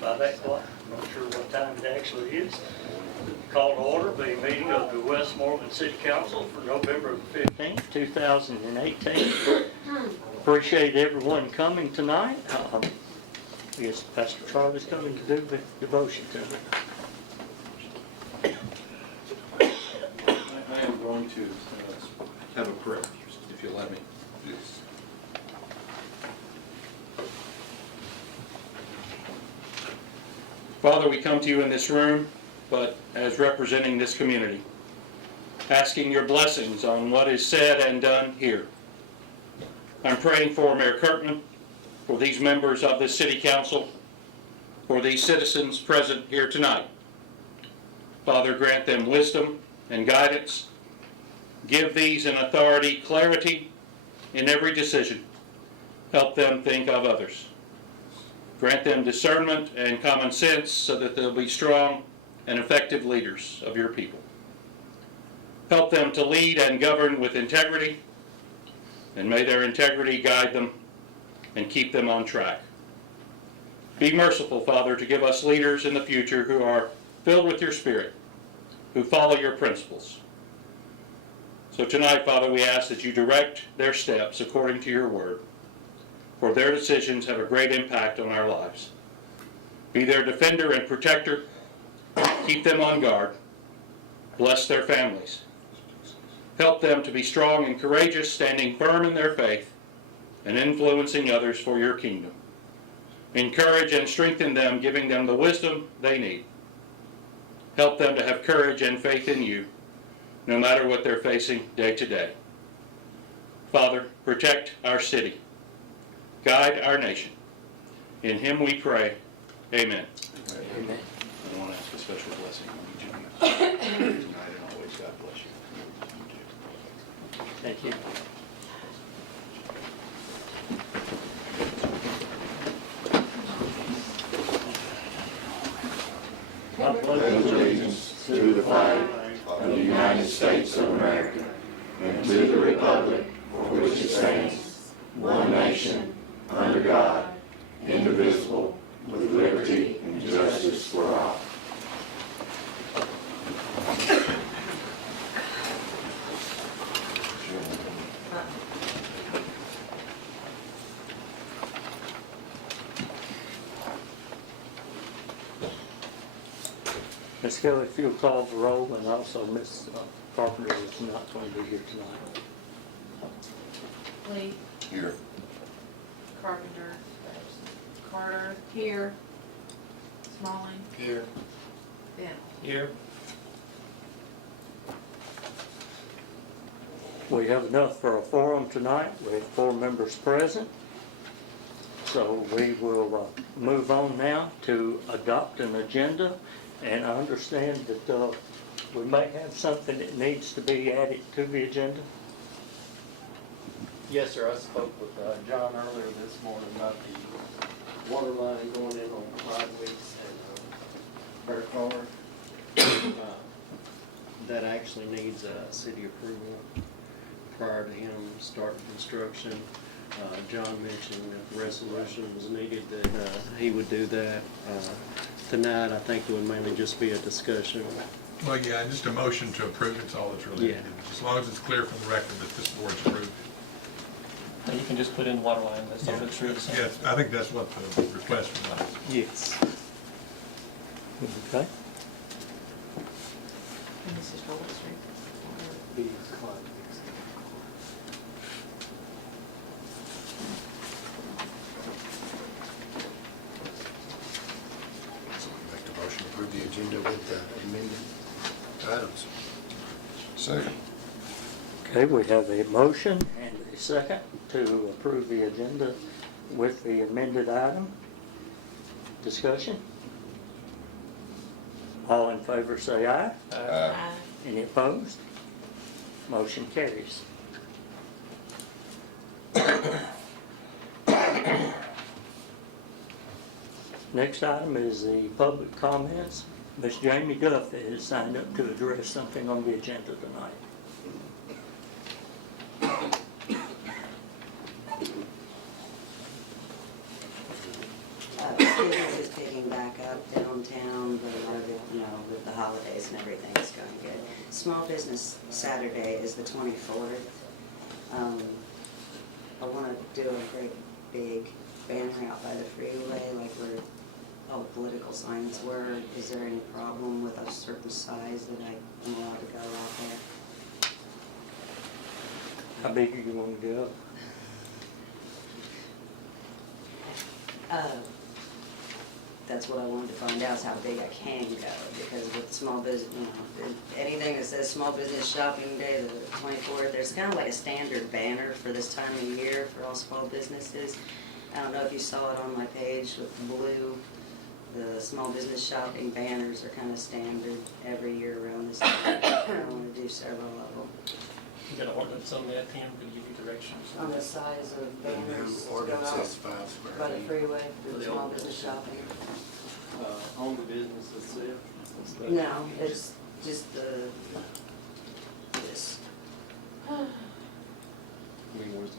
By that clock, I'm not sure what time it actually is. Call to order the meeting of the Westmoreland City Council for November 15th, 2018. Appreciate everyone coming tonight. I guess Pastor Charlie's coming to do the devotion tonight. I am going to have a prayer, if you'll let me. Yes. Father, we come to you in this room, but as representing this community, asking your blessings on what is said and done here. I'm praying for Mayor Kirkman, for these members of this city council, for these citizens present here tonight. Father, grant them wisdom and guidance. Give these in authority clarity in every decision. Help them think of others. Grant them discernment and common sense so that they'll be strong and effective leaders of your people. Help them to lead and govern with integrity, and may their integrity guide them and keep them on track. Be merciful, Father, to give us leaders in the future who are filled with your Spirit, who follow your principles. So tonight, Father, we ask that you direct their steps according to your word, for their decisions have a great impact on our lives. Be their defender and protector. Keep them on guard. Bless their families. Help them to be strong and courageous, standing firm in their faith and influencing others for your kingdom. Encourage and strengthen them, giving them the wisdom they need. Help them to have courage and faith in you, no matter what they're facing day to day. Father, protect our city. Guide our nation. In him we pray. Amen. Amen. I want to ask a special blessing on each of you tonight and always. God bless you. Thank you. I pledge Allegiance to the flag of the United States of America and to the republic for which it stands, one nation, under God, indivisible, with liberty and justice for all. Ms. Kelly, if you'll call the roll, and also Ms. Carpenter is not going to be here tonight. Lee, Here. Carpenter, Carter, here, Smalling, Here. Bennell. Here. We have enough for a forum tonight. We have 4 members present. So we will move on now to adopt an agenda. And I understand that we may have something that needs to be added to the agenda. Yes, sir. I spoke with John earlier this morning about the water line going in on Rodwicks and Bear Car. That actually needs city approval prior to him starting construction. John mentioned that the resolution was needed, that he would do that. Tonight, I think it would mainly just be a discussion. Well, yeah, just a motion to approve, it's all that's really needed. As long as it's clear from the record that this board's approved. You can just put in water line, that's all that's really saying. Yes, I think that's what the request was. Yes. Okay. And this is Robert Street. Make the motion to approve the agenda with the amended items. Second. Okay, we have a motion and a second to approve the agenda with the amended item. Discussion? All in favor say aye. Aye. Any opposed? Motion carries. Next item is the public comments. Ms. Jamie Duff is signed up to address something on the agenda tonight. Excuse me, picking back up downtown, but a lot of it, you know, with the holidays and everything is going good. Small Business Saturday is the 24th. I want to do a great big banner out by the freeway, like where all the political signs were. Is there any problem with a certain size that I am allowed to go out there? How big are you want to go? That's what I wanted to find out, is how big I can go, because with small business, you know, anything that says Small Business Shopping Day, the 24th, there's kind of like a standard banner for this time of year for all small businesses. I don't know if you saw it on my page with blue. The small business shopping banners are kind of standard every year around this time. I want to do several of them. You got an ordinance on that, Tim, can you give you directions? On the size of The banners new to go ordinance out is 5 square by the feet. freeway for the small business shopping. On the business itself. No, it's just this. I mean, where's the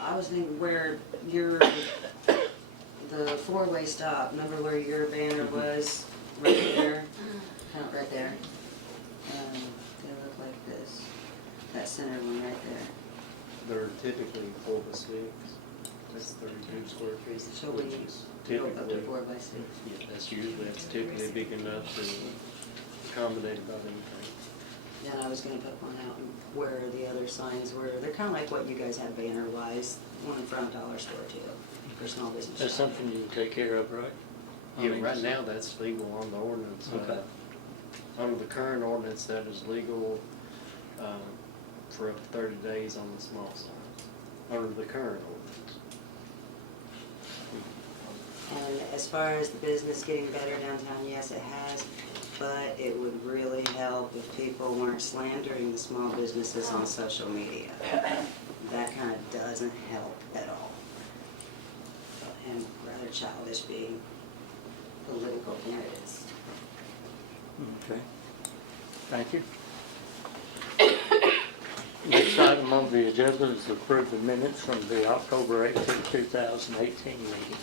I was thinking where the four-way stop, remember where your banner was, right there? Kind of right there. They look like this, that center one right there. They're typically 4x6. That's 32 square feet, So we which is go up to typically, 4x6. yeah, that's typically big enough to accommodate about anything. Then I was gonna put one out where the other signs were. They're kind of like what you guys have banner-wise, one in front of Dollar Store too, for small business. That's shopping. something you can take care of, right? I Yeah, mean, right now, that's legal on the ordinance. Okay. Under the current ordinance, that is legal for up to 30 days on the small signs, under the current ordinance. And as far as the business getting better downtown, yes, it has, but it would really help if people weren't slandering the small businesses on social media. That kind of doesn't help at all. And rather childish being political candidates. Okay, thank you. Next item on the agenda is to approve the minutes from the October 18, 2018 meeting.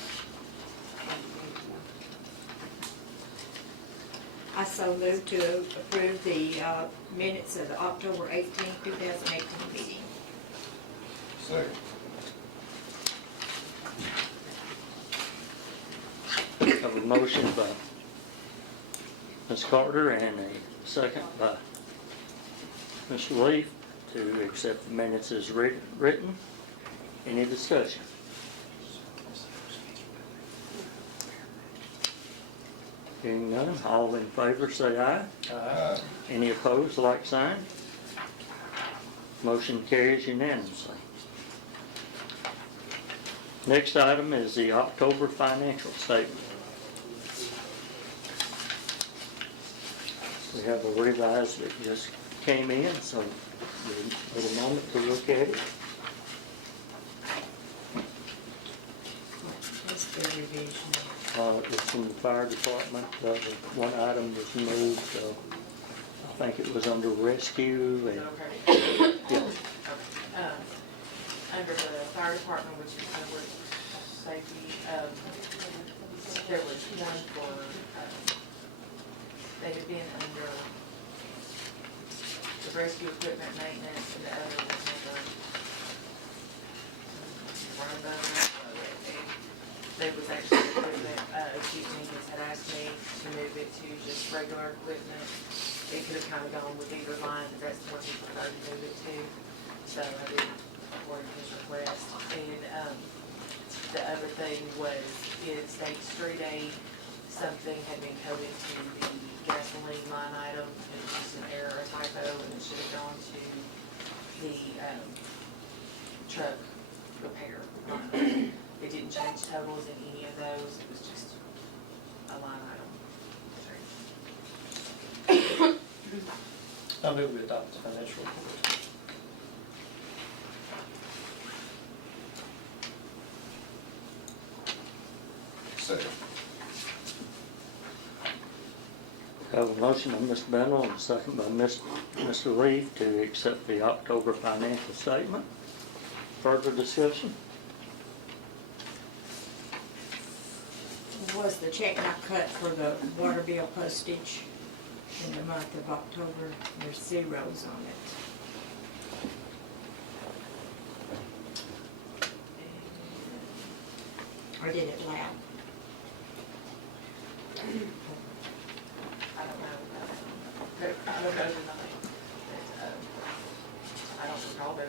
I so move to approve the minutes of the October 18, 2018 meeting. Second. I have a motion by Ms. Carter and a second by Mr. Leaf to accept the minutes as written. Any discussion? Hearing none, all in favor say aye. Any opposed, like sign. Motion carries unanimously. Next item is the October financial statement. We have a revised that just came in, so we'll get a moment to look at it. What's the revision? It's from the fire department. One item was moved, so I think it was under rescue and, Okay. yeah. Under the fire department, which is public safety, there was one for, they had been under the rescue equipment maintenance, and the other was under they was actually equipment, Chief Jenkins had asked me to move it to just regular equipment. It could have kind of gone with either line, but that's the one he preferred to move it to. So I did according to his request. And the other thing was, if State Street Aid, something had been coded to the gasoline line item, and it was just an error, a typo, and it should have gone to the truck repair line. It didn't change totals in any of those, it was just a line item. I move we adopt the financial report. Second. I have a motion by Mr. Bennell and a second by Mr. Reeve to accept the October financial statement. Further discussion? the check not cut for the water bill postage in the month of October. There's zeros on it. Or did it loud? I don't know. I don't know tonight. I don't recall there.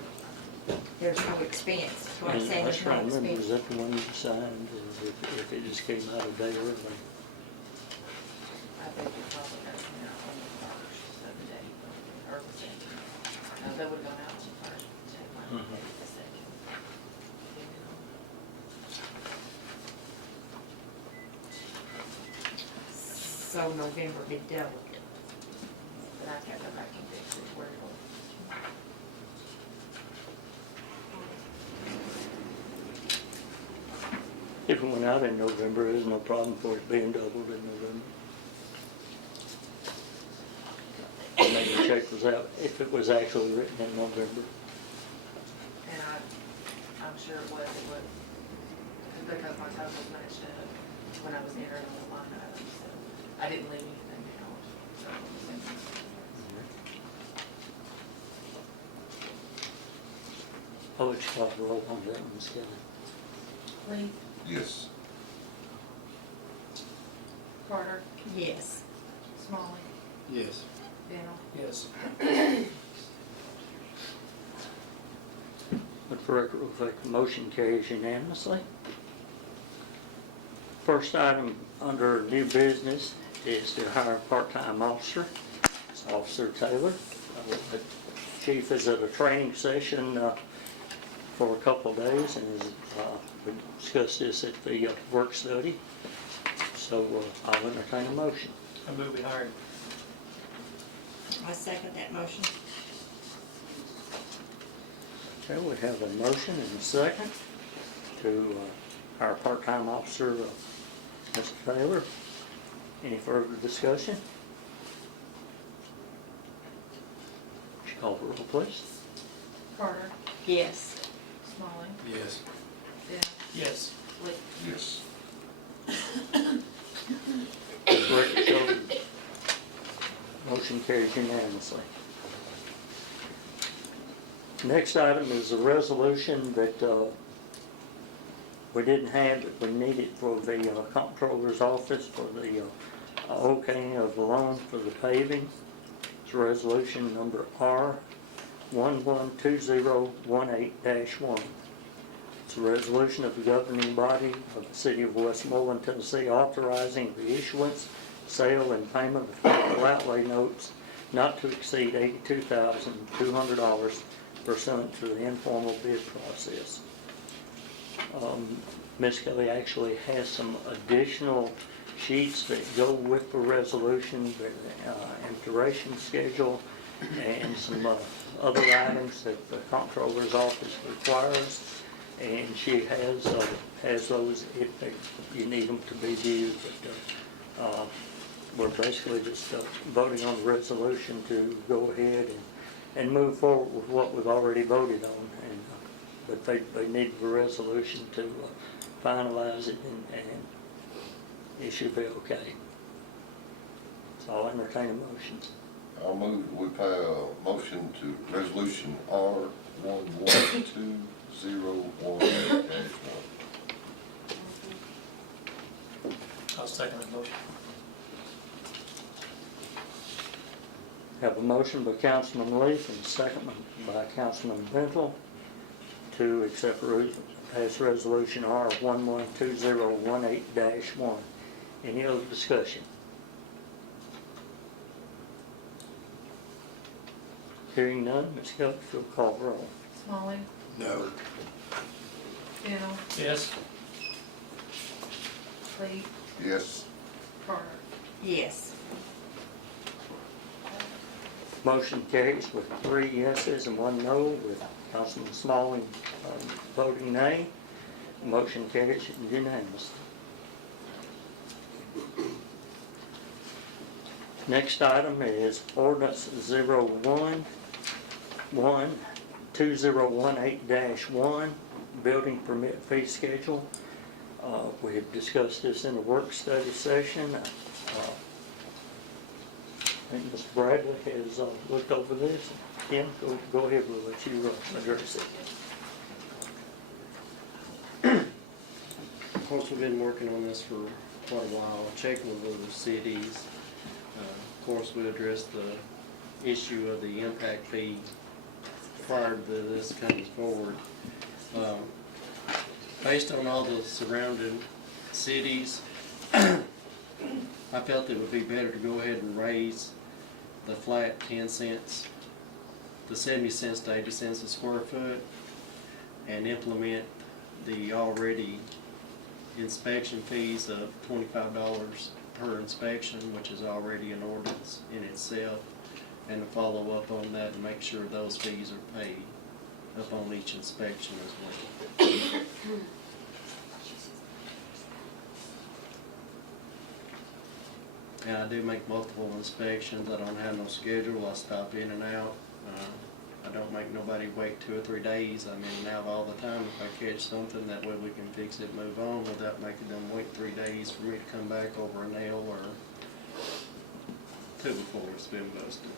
There's no expense. That's what I'm And saying, I was there's no trying to remember, expense. is that the one you signed, or if it just came out a day early? I think it probably got come out on the first of the day, or the second. No, that would've gone out on the first, check my Mhm. date, the second. So November be doubled. But I can't go back and fix it where it was. If it went out in November, there's no problem for it being doubled in November. Maybe the check was out, if it was actually written in November. And I'm sure it was, because my totals matched up when I was entering the line items, so I didn't leave anything out. So, Oh, it's called roll on that one, Scott. Lee, Yes. Carter, Yes. Smalley, Yes. Daniel. Yes. But for record, the motion carries unanimously. First item under new business is to hire a part-time officer. It's Officer Taylor. The chief is at a training session for a couple of days, and we discussed this at the work study. So I'll entertain a motion. I move we hired. I second that motion. Okay, we have a motion and a second to hire part-time officer, Mr. Taylor. Any further discussion? Would you call the roll, please? Carter, Yes. Smalley, Yes. Daniel, Yes. Lee. Yes. Record show, motion carries unanimously. Next item is a resolution that we didn't have, but we needed for the comptroller's office for the okaying of the loan for the paving. It's resolution number R112018-1. It's a resolution of the governing body of the city of Westmoreland, Tennessee, authorizing the issuance, sale, and payment of capital outlay notes not to exceed $82,200 pursuant to the informal bid process. Ms. Kelly actually has some additional sheets that go with the resolution, and duration schedule, and some other items that the comptroller's office requires. And she has those if you need them to be viewed. But we're basically just voting on the resolution to go ahead and move forward with what we've already voted on. And but they need the resolution to finalize it, and it should be okay. So I'll entertain a motion. I'll move, we pay a motion to resolution R112018-1. I'll second the motion. Have a motion by Councilman Leaf and a second by Councilman Bentel to accept pass resolution R112018-1. Any other discussion? Hearing none, Ms. Kelly, if you'll call the roll. Smalley, No. Daniel, Yes. Lee, Yes. Carter. Yes. Motion carries with 3 yeses and 1 no, with Councilman Smalling voting nay. Motion carries unanimously. Next item is ordinance 0112018-1, building permit fee schedule. We had discussed this in a work study session. I think Mr. Bradley has looked over this. Kim, go ahead, we'll let you address it. Of course, we've been working on this for quite a while, checking with other cities. Of course, we addressed the issue of the impact fee prior to this coming forward. Based on all the surrounding cities, I felt it would be better to go ahead and raise the flat 10 cents, the 70 cents to 80 cents a square foot, and implement the already inspection fees of $25 per inspection, which is already an ordinance in itself, and to follow up on that and make sure those fees are paid upon each inspection as well. And I do make multiple inspections. I don't have no schedule. I stop in and out. I don't make nobody wait 2 or 3 days. I'm in and out all the time. If I catch something, that way we can fix it and move on without making them wait 3 days for me to come back over a nail or 2 before it's been busted.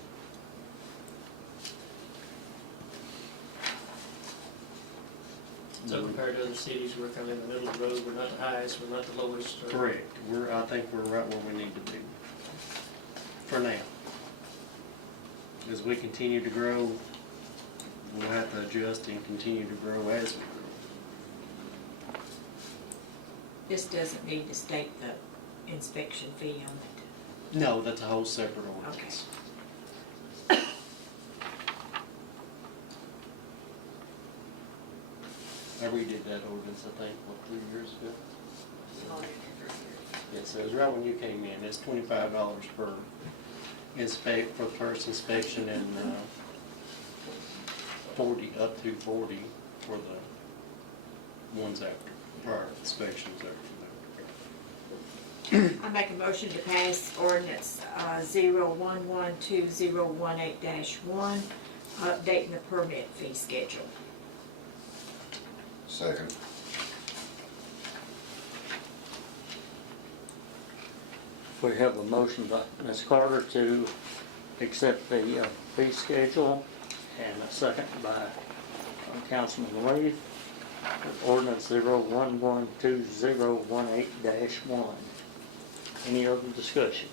So compared to other cities, we're kind of in the middle of the road, we're not the highest, we're not the lowest. or- Correct. I think we're right where we need to be for now. As we continue to grow, we'll have to adjust and continue to grow as we grow. This doesn't need to state the inspection fee on it. No, that's a whole separate ordinance. I redid that ordinance, I think, 3 years ago? Yes, it was right when you came in. It's $25 per for the first inspection and 40 up to 40 for the ones after, prior inspections after that. I make a motion to pass ordinance 0112018-1, updating the permit fee schedule. Second. We have a motion by Ms. Carter to accept the fee schedule and a second by Councilman Lee. Ordinance 0112018-1. Any other discussion?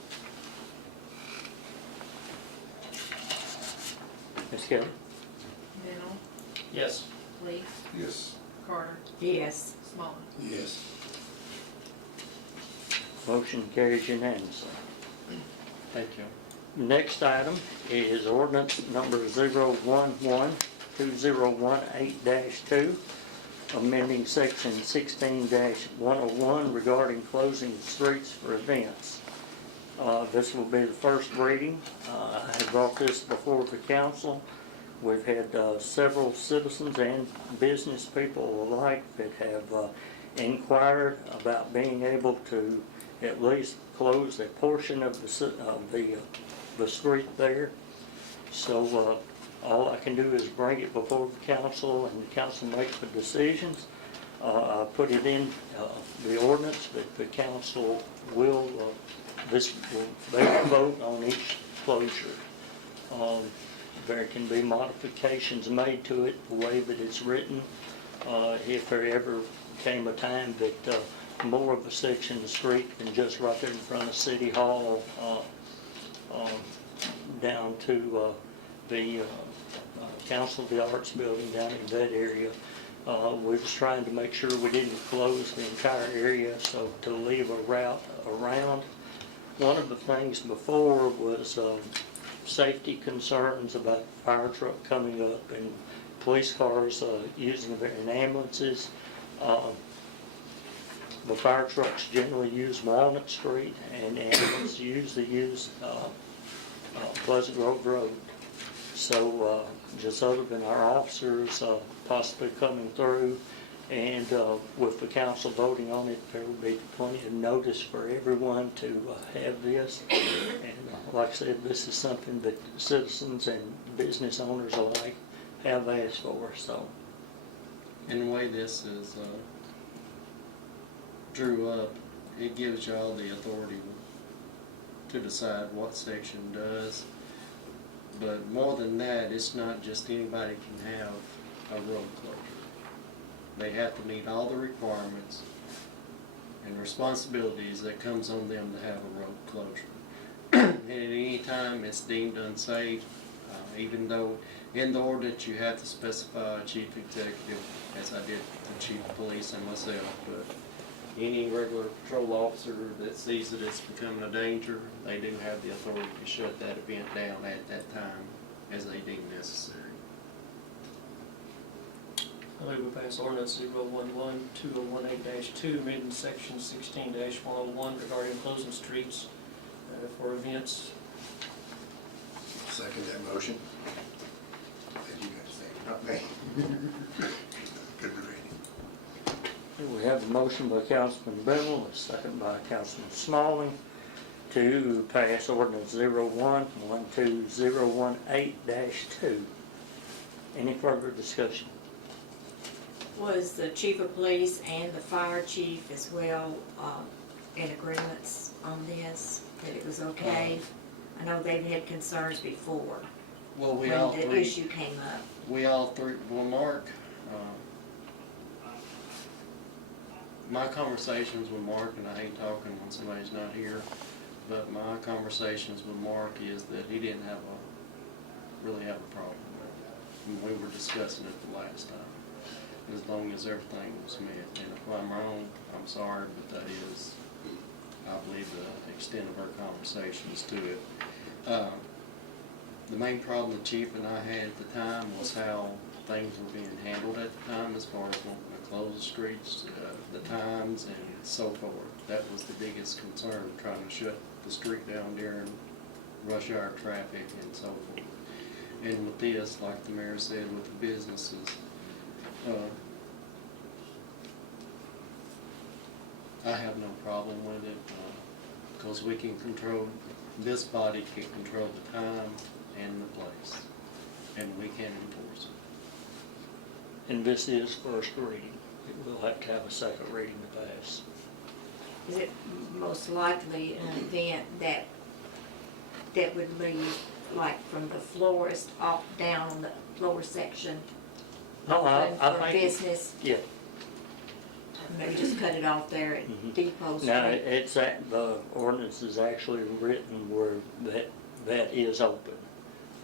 Ms. Kelly? Mennel, Yes. Lee, Yes. Carter, Yes. Smalling. Yes. Motion carries unanimously. Thank you. Next item is ordinance number 0112018-2, amending section 16-101 regarding closing the streets for events. This will be the first reading. I have brought this before the council. We've had several citizens and business people alike that have inquired about being able to at least close a portion of the street there. So all I can do is bring it before the council and the council makes the decisions. I put it in the ordinance that the council will, they will vote on each closure. There can be modifications made to it the way that it's written. If there ever came a time that more of a section of the street than just right there in front of City Hall down to the Council of the Arts building down in that area. We was trying to make sure we didn't close the entire area, so to leave a route around. One of the things before was safety concerns about fire truck coming up and police cars using them in ambulances. The fire trucks generally use Walnut Street and the ambulances usually use Pleasant Grove Road. So just other than our officers possibly coming through and with the council voting on it, there will be plenty of notice for everyone to have this. And like I said, this is something that citizens and business owners alike have asked for. So, And the way this is drew up, it gives y'all the authority to decide what section does. But more than that, it's not just anybody can have a road closure. They have to meet all the requirements and responsibilities that comes on them to have a road closure. And at any time it's deemed unsafe, even though in the ordinance you have to specify a chief executive, as I did the chief of police and myself, but any regular patrol officer that sees that it's becoming a danger, they do have the authority to shut that event down at that time as they deem necessary. I move we pass ordinance 011-2018-2, amending section 16-101 regarding closing streets for events. Second that motion. As you guys say, not me. Good reading. We have a motion by Councilman Bennell, a second by Councilman Smalling, to pass ordinance 011-2018-2. Any further discussion? Was the chief of police and the fire chief as well in agreements on this, that it was okay? I know they've had concerns before Well, when the issue came up. We all three, well, Mark, my conversations with Mark, and I hate talking when somebody's not here, but my conversations with Mark is that he didn't really have a problem with it. And we were discussing it the last time, as long as everything was met. And if I'm wrong, I'm sorry, but that is, I believe, the extent of our conversations to it. The main problem the chief and I had at the time was how things were being handled at the time, as far as wanting to close the streets, the times and so forth. That was the biggest concern, trying to shut the street down during rush hour traffic and so forth. And with this, like the mayor said, with the businesses, I have no problem with it, because we can control, this body can control the time and the place, and we can enforce it. And this is first reading. It will have to have a second reading to pass. Is it most likely an event that would leave, like, from the florist off down on the lower section, No, open I for think, business? yeah. Maybe just cut it off there at Depot Street? Now, it's at, the ordinance is actually written where that is open,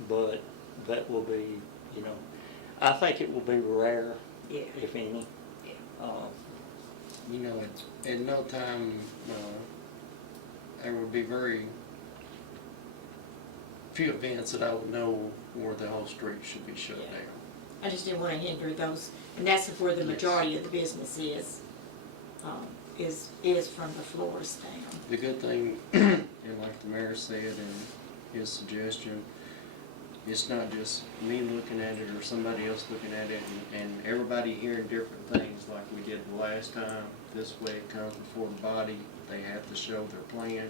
but that will be, you know, I think it will be rare, Yeah. if any. You know, in no time, there would be very few events that I would know where the whole street should be shut Yeah. down. I just didn't want to hinder those, and that's where the majority of the business is from the florist down. The good thing, and like the mayor said in his suggestion, it's not just me looking at it or somebody else looking at it and everybody hearing different things like we did the last time. This way it comes before the body, they have to show their plan.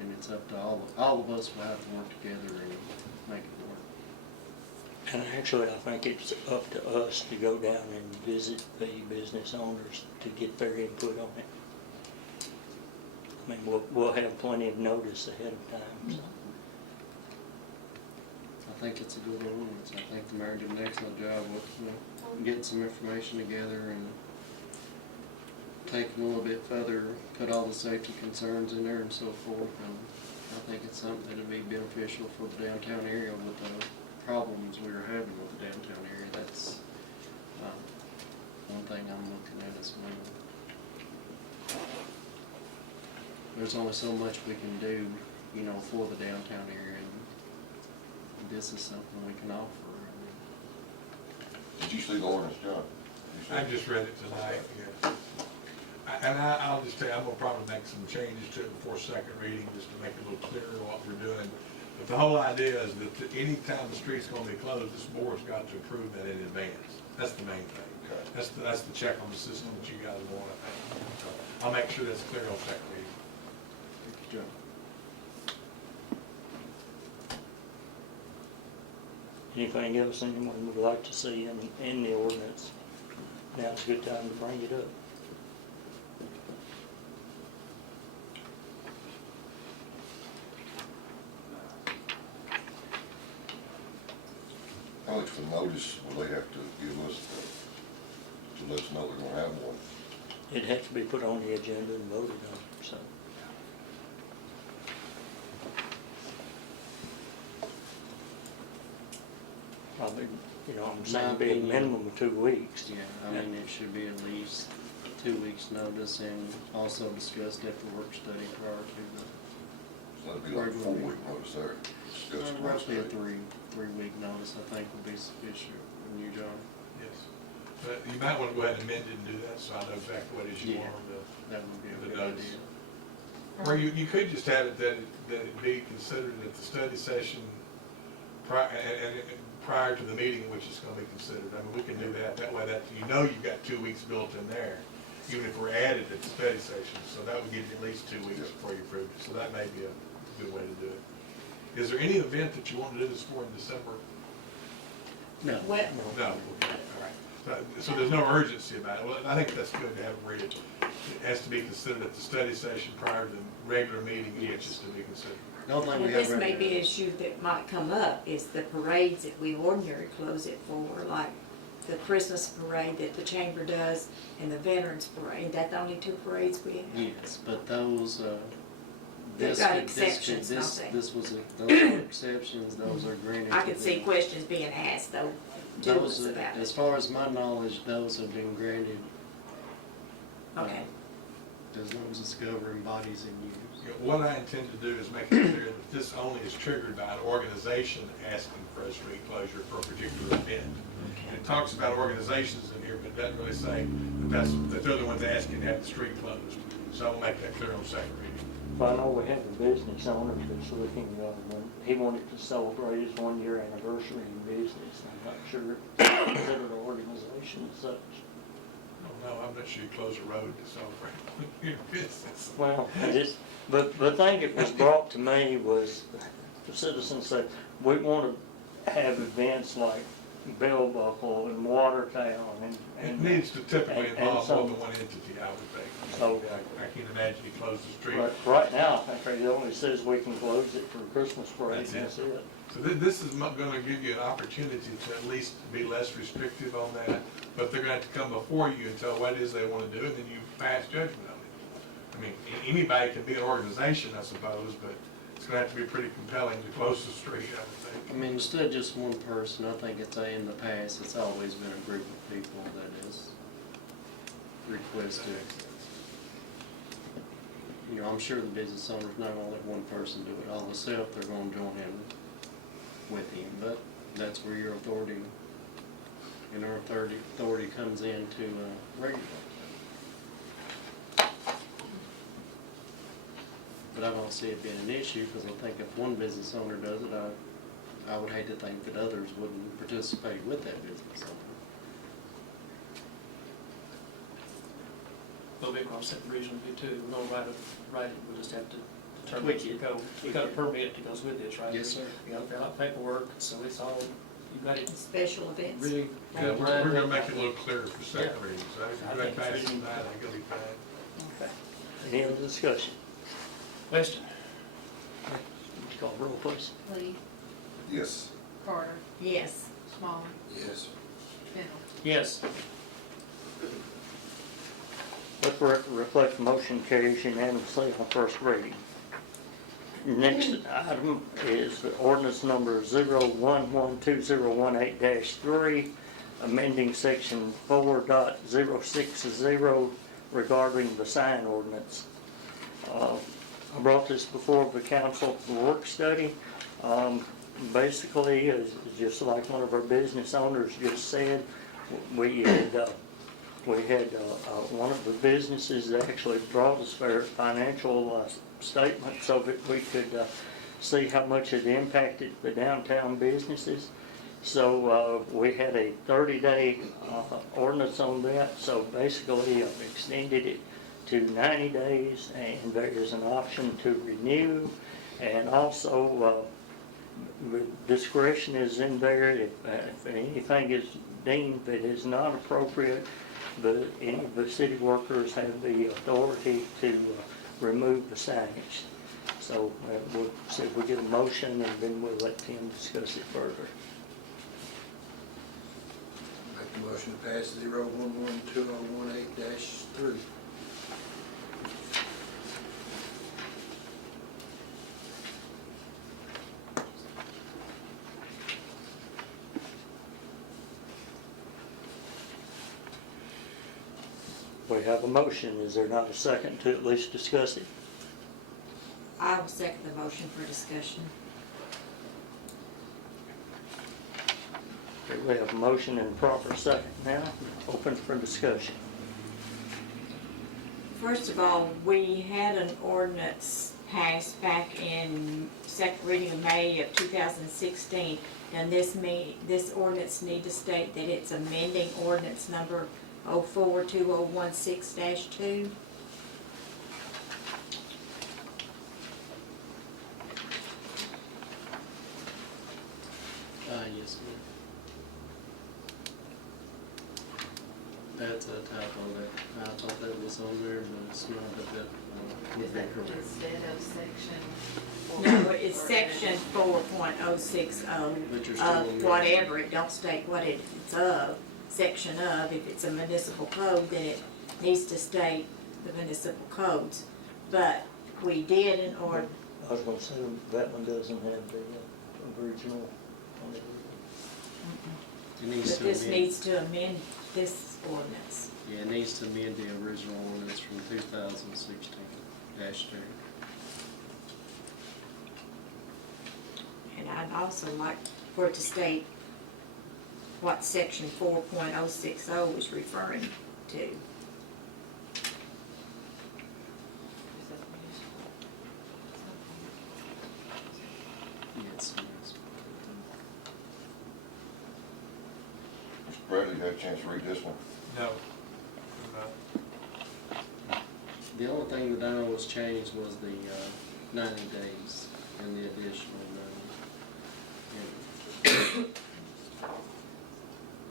And it's up to all of us will have to work together and make it work. And actually, I think it's up to us to go down and visit the business owners to get their input on it. I mean, we'll have plenty of notice ahead of time. So. I think it's a good ordinance. I think the mayor did an excellent job with getting some information together and take a little bit further, put all the safety concerns in there and so forth. And I think it's something that'll be beneficial for the downtown area with the problems we were having with the downtown area. That's one thing I'm looking at as well. There's only so much we can do, you know, for the downtown area. This is something we can offer. Did you see the ordinance, John? I just read it tonight, yes. I'll just tell you, I'm gonna probably make some changes to it before second reading, just to make it a little clearer what we're doing. But the whole idea is that anytime the street's gonna be closed, this board's got to approve that in advance. That's the main thing. Okay. That's the check on the system that you guys want, I think. So I'll make sure that's clear on second reading. Thank you, John. Anything else anyone would like to see in the ordinance? now's a good time to bring it up. How much of a notice will they have to give us to let us know they're gonna have one? It has to be put on the agenda and voted on, so. Probably, I'm saying be a minimum of 2 weeks. Yeah, I mean, it should be at least 2 weeks' notice and also discussed at the work study prior to the. So that'd be like a 4-week notice there. Discuss the Roughly a rest of it. three-week notice, I think, would be sufficient. And you, John? Yes. But you might want to go ahead and amend it and do that, so I know exactly what it is you Yeah. want them That would be a The good notice. idea. to. Or you could just have it that it be considered at the study session and prior to the meeting in which it's going to be considered. I mean, we can do that. That way that, you've got 2 weeks built in there, even if we're added at the study session. So that would give you at least 2 weeks before you approve it. So that may be a good way to do it. Is there any event that you want to do this for in December? No. Well, No, okay, all right. So there's no urgency about it. Well, I think that's good to have it read. It has to be considered at the study session prior to the regular meeting, which is to be considered. The only thing well, we have this may right be now- an issue that might come up, is the parades that we ordinarily close it for, like the Christmas parade that the chamber does and the Veterans Parade. That's the only 2 parades we have. Yes, but those, They've got exceptions, don't they? This was, those are exceptions, those are granted. I to could see them. questions being asked though, to Those, us about as it. far as my knowledge, those have been granted. Okay. As long as it's governing bodies and use. What I intend to do is make it clear that this only is triggered by an organization asking for a street closure for a particular event. And it talks about organizations in here, but it doesn't really say that they're the ones asking to have the street closed. So I will make that clear on second reading. Well, I know we have a business owner that's looking, when he wanted to celebrate his 1-year anniversary in business. I'm not sure if it's considered an organization as such. Oh, no, I'm not sure you close a road to celebrate your business. Well, but the thing that was brought to me was, the citizens said, we want to have events like Bell Buckle and Watertown It and. needs to typically and involve some- more than one entity, I would think. So- I can't imagine you close the street. But right now, I think it only says we can close it for Christmas parade, That's and it. that's it. So this is gonna give you an opportunity to at least be less restrictive on that, but they're gonna have to come before you and tell what it is they wanna do, and then you pass judgment on it. I mean, anybody can be an organization, I suppose, but it's gonna have to be pretty compelling to close the street, I would I think. mean, instead of just one person, I think in the past, it's always been a group of people that has requested. I'm sure the business owner's not gonna let one person do it all themselves, they're gonna join in with him, but that's where your authority, and our authority comes in to regulate. But I don't see it being an issue, because I think if one business owner does it, I would hate to think that others wouldn't participate with that business owner. There'll be a cross separation too, no right, we'll just have to determine Tweak as we it. go. You got a permit that goes with this, right? Yes, sir. You gotta fill out paperwork, so it's all, you got it Special events. really Yeah, good. we're gonna make it a little clearer for second reading, so I if you think pass it's it reasonable. tonight, I think it'll be fine. Okay. Any other discussion? Question? Call roll, please. Lee, Yes. Carter, Yes. Smalley, Yes. Mennel. Yes. Let the reflect the motion carries unanimously on first reading. Next item is the ordinance number 0112018-3, amending section 4.060 regarding the sign ordinance. I brought this before the council for work study. Basically, it's just like one of our business owners just said, we had one of the businesses that actually brought us their financial statement so that we could see how much it impacted the downtown businesses. So we had a 30-day ordinance on that, so basically I've extended it to 90 days, and there is an option to renew, and also the discretion is in there if anything is deemed that is not appropriate, any of the city workers have the authority to remove the signage. So we'll see if we get a motion, and then we'll let Tim discuss it further. Make the motion to pass 0112018-3. We have a motion. Is there not a second to at least discuss it? I will second the motion for discussion. Okay, we have a motion and a proper second now. Open for discussion. First of all, we had an ordinance passed back in second reading of May of 2016. And this ordinance need to state that it's amending ordinance number 042016-2. Yes, ma'am. That's a typo there. I thought that was on there, but it's not, but that would Is be that correct. instead of section? No, it's section 4.060 But you're still of amending. whatever, it don't state what it's of, section of. If it's a municipal code, then it needs to state the municipal codes. But we did in order, I was gonna say, that one doesn't have the original on it. It needs but to this amend, needs to amend this ordinance. yeah, it needs to amend the original ordinance from 2016-3. And I'd also like for it to state what section 4.060 is referring to. Yes, yes. Mr. Bradley, you had a chance to read this one? No. The only thing that I know was changed was the 90 days and the additional 90.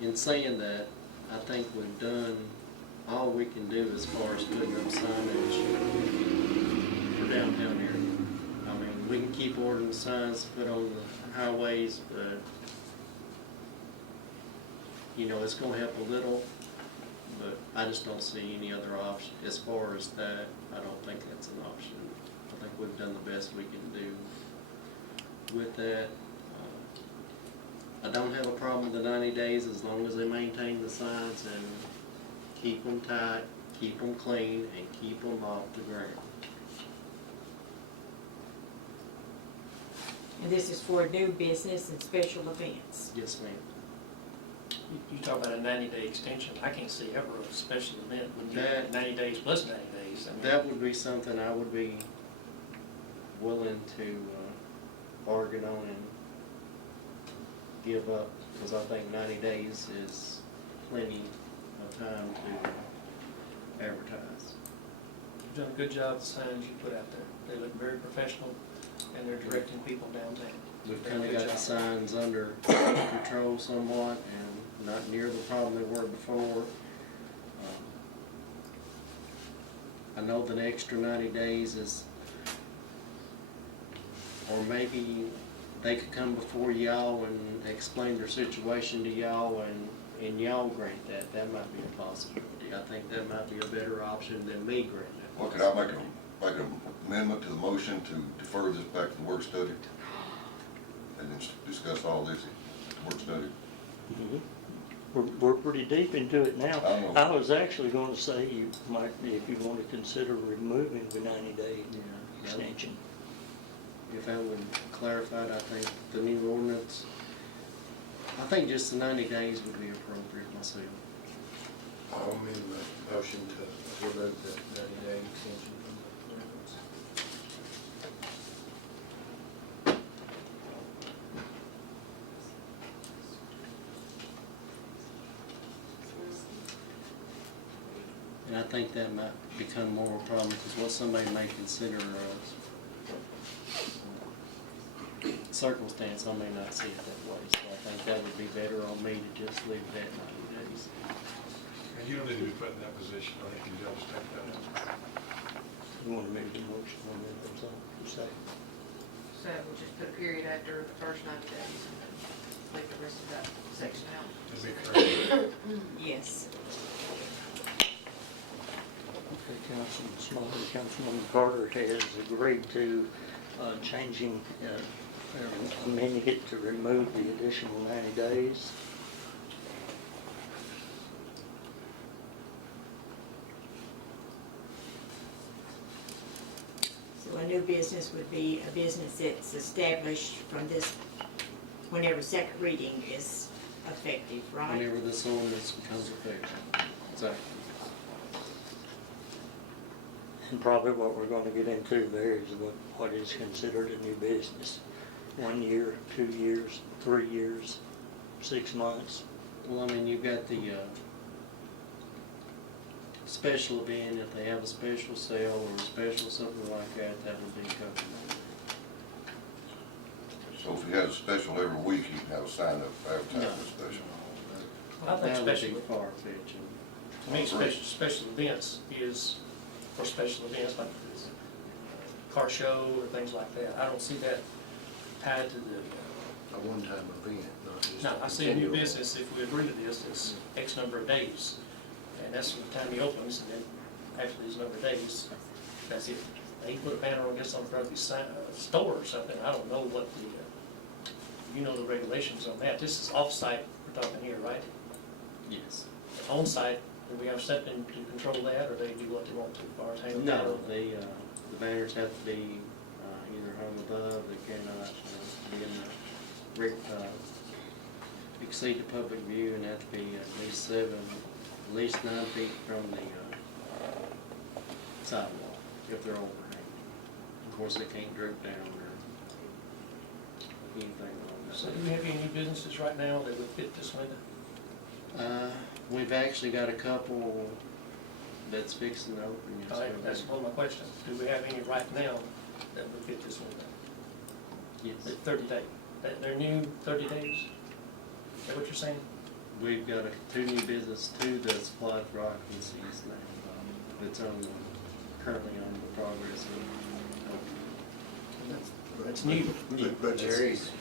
In saying that, I think we've done all we can do as far as putting up signage for downtown area. I mean, we can keep ordering signs put on the highways, but, you know, it's gonna help a little, but I just don't see any other option. As far as that, I don't think that's an option. I think we've done the best we can do with that. I don't have a problem with the 90 days as long as they maintain the signs and keep them tight, keep them clean, and keep them off the ground. And this is for new business and special events. Yes, ma'am. You talk about a 90-day extension, I can't see ever a special event would That- get 90 days plus 90 days. I mean, That would be something I would be willing to bargain on and give up, because I think 90 days is plenty of time to advertise. You've done a good job with the signs you put out there. They look very professional, and they're directing people downtown. We've Done a kind of good got the job. signs under control somewhat and not near the problem they were before. I know the extra 90 days is, or maybe they could come before y'all and explain their situation to y'all and y'all grant that. That might be a possibility. I think that might be a better option than me granting it. Well, could I make an amendment to the motion to defer this back to the work study? And then discuss all this at the work study? We're pretty deep into it now. I know. I was actually gonna say you might, if you want to consider removing the 90-day Yeah. extension. If that would clarify it, I think the new ordinance, I think just the 90 days would be appropriate myself. I'll amend the motion to remove the 90-day extension from the ordinance. And I think that might become more of a problem, because what somebody may consider circumstance, I may not see it that way. So I think that would be better on me to just leave it at 90 days. And You don't need to be put in that position, I think you'll just take that up. You want to make the motion on that or something, you say? So we'll just put a period after the first 90 days and then leave the rest of that section out. To be correct. Yes. Okay, Councilman Smalley, Councilwoman Carter has agreed to changing, or amending it to remove the additional 90 days. So a new business would be a business that's established from this, whenever second reading is effective, right? Whenever this ordinance becomes effective. Exactly. And probably what we're going to get into there is what is considered a new business. 1 year, 2 years, 3 years, 6 months. Well, I mean, you've got the, special event, if they have a special sale or a special something like that, that would be covered. So if he has a special every week, he can have a sign up advertising special. I think That would special, be far-fetching. to me, special events is for special events like this, car show or things like that. I don't see that tied to the, A one-time event, not just. no, a I see a new continual. business, if we agree to this, it's X number of days. And that's the time he opens, and then after these number of days, that's it. He put a banner on this on front of his store or something, I don't know what the, you know the regulations on that. This is off-site, we're talking here, right? Yes. On-site, do we have something to control that, or they do what they want to, as far as hanging No, down? the banners have to be, either hung above, they cannot, be in the, exceed the public view and have to be at least 9 feet from the, sidewalk, if they're overhanging. Of course, they can't droop down or anything like that. So do we have any new businesses right now that would fit this window? We've actually got a couple that's fixing to open. Yes, All right, we that's do. one of my questions. Do we have any right now that would fit this window? Yes. The 30 days. They're new 30 days? Is that what you're saying? We've got two new business, two that's applied for occupancies now. That's currently on the progress of. That's new. But Jerry's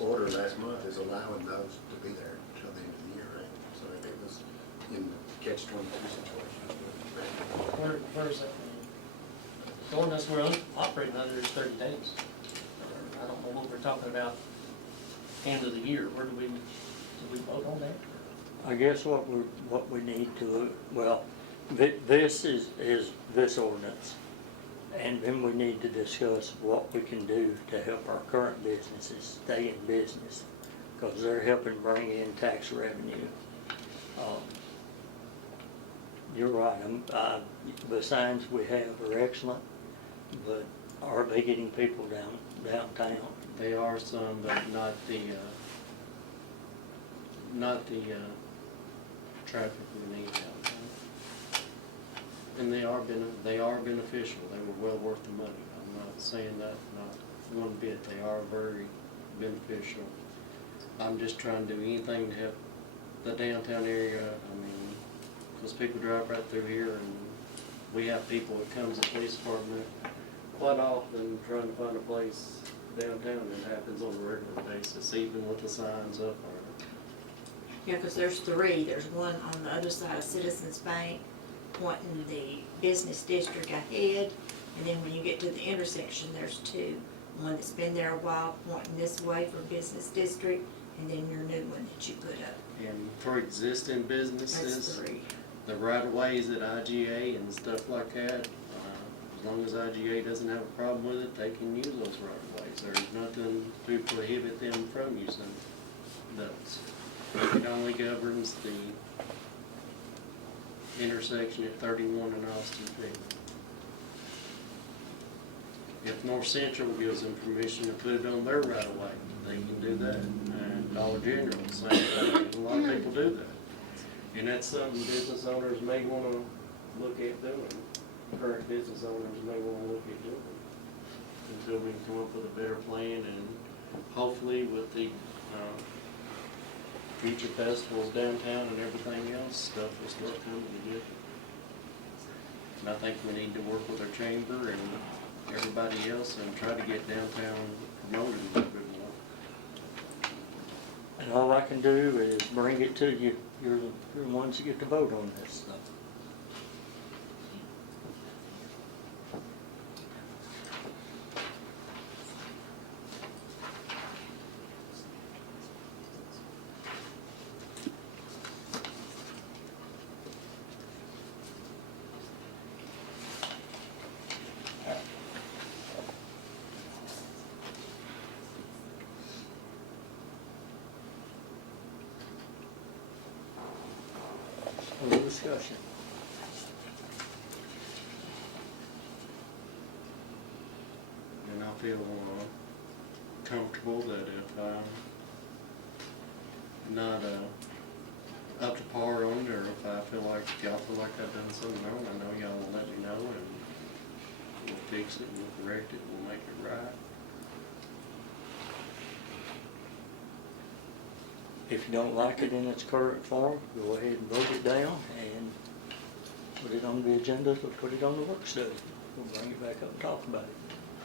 order last month is allowing those to be there until the end of the year, right? So if it was in the catch-22 situation. Where is that? The ordinance we're operating under is 30 days. I don't know what we're talking about, end of the year. Where do we vote on that? I guess what we need to, well, this is this ordinance. And then we need to discuss what we can do to help our current businesses stay in business, because they're helping bring in tax revenue. You're right, the signs we have are excellent, but are they getting people downtown? They are some, but not the traffic we need downtown. And they are beneficial. They were well worth the money. I'm not saying that, not one bit. They are very beneficial. I'm just trying to do anything to help the downtown area. I mean, because people drive right through here, and we have people that come to the police department quite often trying to find a place downtown. It happens on a regular basis, even with the signs up. Yeah, because there's three. There's one on the other side of Citizens Bank, pointing the business district ahead, and then when you get to the intersection, there's two. One that's been there a while, pointing this way for business district, and then your new one that you put up. And for existing That's businesses, three. the right-of-ways at IGA and stuff like that, as long as IGA doesn't have a problem with it, they can use those right-of-ways. There's nothing to prohibit them from using those. It only governs the intersection at 31 and Austin Peay. If North Central gives them permission to put it on their right-of-way, they can do that. And Dollar General, same thing. A lot of people do that. And that's something business owners may want to look at doing. Current business owners may want to look at doing. Until we can come up with a better plan, and hopefully with the future festivals downtown and everything else, stuff will start coming together. And I think we need to work with our chamber and everybody else and try to get downtown promoted a little bit more. And all I can do is bring it to you. You're the ones that get to vote on this stuff. Any discussion? And I feel comfortable that if I'm not up to par on it, or if I feel like, y'all feel like I've done something wrong, I know y'all will let me know and we'll fix it, we'll correct it, we'll make it right. If you don't like it in its current form, go ahead and vote it down and put it on the agenda, or put it on the work study. We'll bring it back up and talk about it.